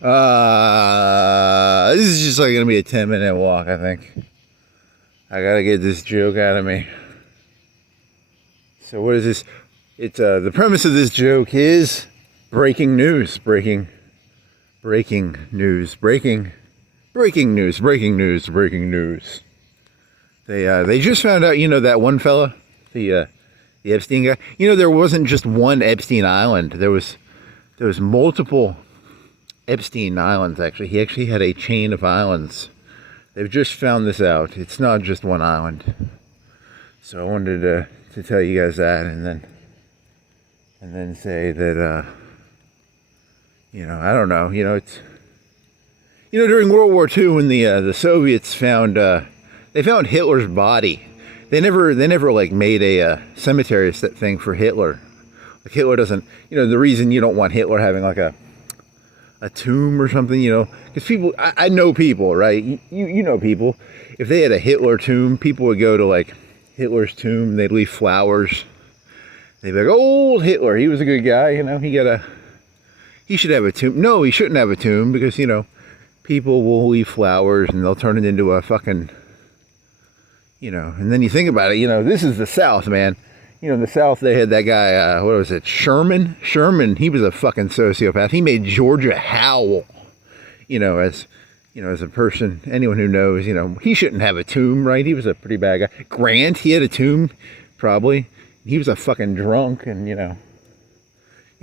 This is just like gonna be a 10-minute walk, I think. I gotta get this joke out of me. So what is this? It's the premise of this joke is breaking news, breaking news. They just found out, that one fella, the Epstein guy. There wasn't just one Epstein Island. There was multiple Epstein Islands, actually. He actually had a chain of islands. They've just found this out. It's not just one island. So I wanted to tell you guys that, and then say that, I don't know. It's, during World War II, when the Soviets found Hitler's body, they never like made a cemetery thing for Hitler. Like Hitler doesn't, the reason you don't want Hitler having like a tomb or something, because people, I know people, right? You know people. If they had a Hitler tomb, people would go to like Hitler's tomb. They'd leave flowers. They'd be like, "Old Hitler, he was a good guy, he should have a tomb." No, he shouldn't have a tomb because people will leave flowers and they'll turn it into a fucking, And then you think about it, this is the South, man. In the South, they had that guy, what was it, Sherman? Sherman, he was a fucking sociopath. He made Georgia howl, as a person, anyone who knows, he shouldn't have a tomb, right? He was a pretty bad guy. Grant, he had a tomb, probably. He was a fucking drunk, and,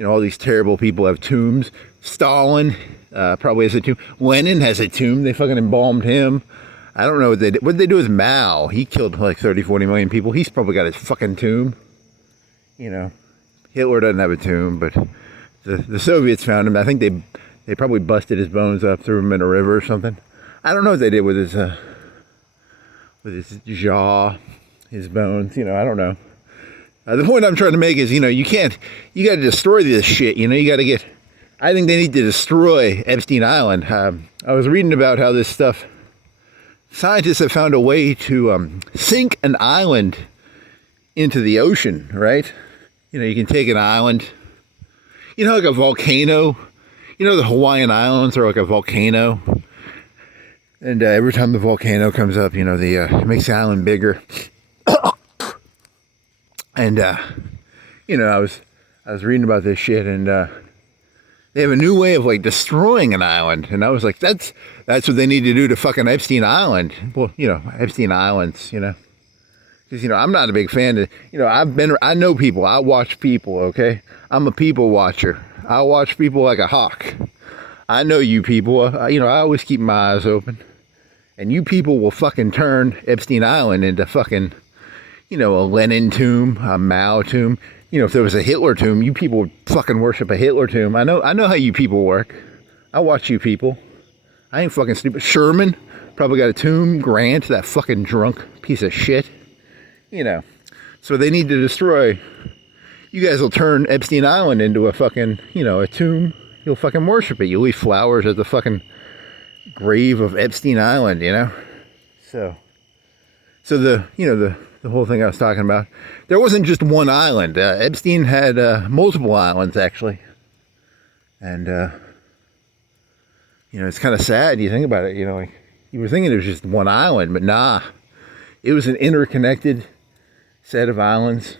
all these terrible people have tombs. Stalin probably has a tomb. Lenin has a tomb. They fucking embalmed him. I don't know what they did. What did they do with Mao? He killed like 30, 40 million people. He's probably got his fucking tomb. Hitler doesn't have a tomb, but the Soviets found him. I think they probably busted his bones up, threw him in a river or something. I don't know what they did with his jaw, his bones. I don't know. The point I'm trying to make is, you got to destroy this shit. I think they need to destroy Epstein Island. I was reading about how this stuff, scientists have found a way to sink an island into the ocean, right? You can take an island, like a volcano. The Hawaiian Islands are like a volcano. And every time the volcano comes up, it makes the island bigger. And, I was reading about this shit, and they have a new way of like destroying an island. And I was like, that's what they need to do to fucking Epstein Island. Well, Epstein Islands, because, I'm not a big fan of, I know people, I watch people, okay? I'm a people watcher. I watch people like a hawk. I know you people, I always keep my eyes open. And you people will fucking turn Epstein Island into fucking, a Lenin tomb, a Mao tomb. If there was a Hitler tomb, you people would fucking worship a Hitler tomb. I know how you people work. I watch you people. I ain't fucking stupid. Sherman probably got a tomb. Grant, that fucking drunk piece of shit. So they need to destroy. You guys will turn Epstein Island into a fucking, a tomb. You'll fucking worship it. You'll leave flowers at the fucking grave of Epstein Island, So the whole thing I was talking about, there wasn't just one island. Epstein had multiple islands, actually. And, it's kind of sad. You think about it, like you were thinking it was just one island, but nah, it was an interconnected set of islands.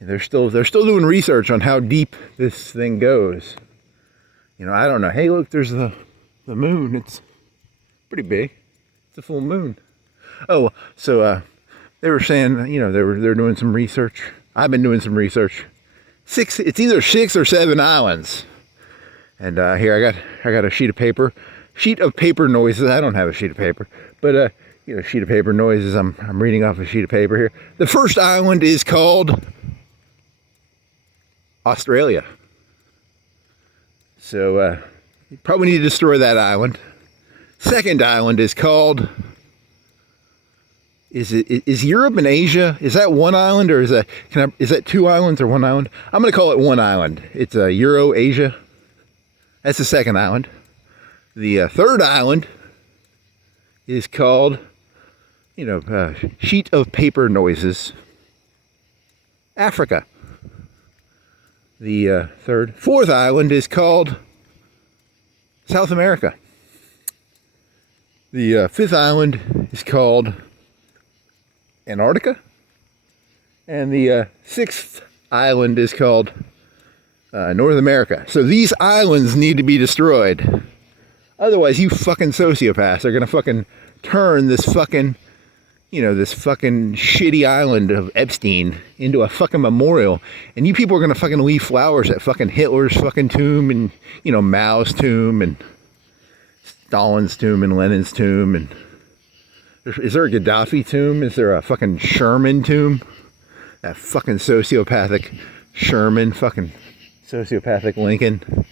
They're still doing research on how deep this thing goes. I don't know. Hey, look, there's the moon. It's pretty big. It's a full moon. Oh, so they were saying, they're doing some research. I've been doing some research. It's either 6 or 7 islands. And here I got a sheet of paper. Sheet of paper noises. I don't have a sheet of paper, but sheet of paper noises. I'm reading off a sheet of paper here. The first island is called Australia. So you probably need to destroy that island. Second island is called. Is Europe and Asia? Is that one island, or is that 2 islands or one island? I'm going to call it one island. It's Eurasia. That's the second island. The third island is called, sheet of paper noises, Africa. The fourth island is called South America. The fifth island is called Antarctica, and the sixth island is called North America. So these islands need to be destroyed. Otherwise, you fucking sociopaths are gonna fucking turn this fucking, this fucking shitty island of Epstein into a fucking memorial. And you people are gonna fucking leave flowers at fucking Hitler's fucking tomb, and, Mao's tomb, and Stalin's tomb, and Lenin's tomb. And is there a Gaddafi tomb? Is there a fucking Sherman tomb? That fucking sociopathic Sherman, fucking sociopathic Lincoln,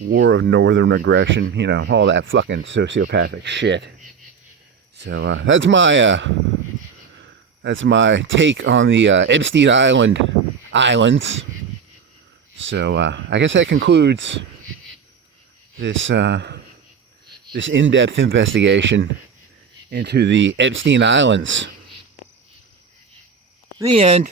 War of Northern Aggression, all that fucking sociopathic shit. So that's my take on the Epstein Islands. So I guess that concludes this in-depth investigation into the Epstein Islands. The end.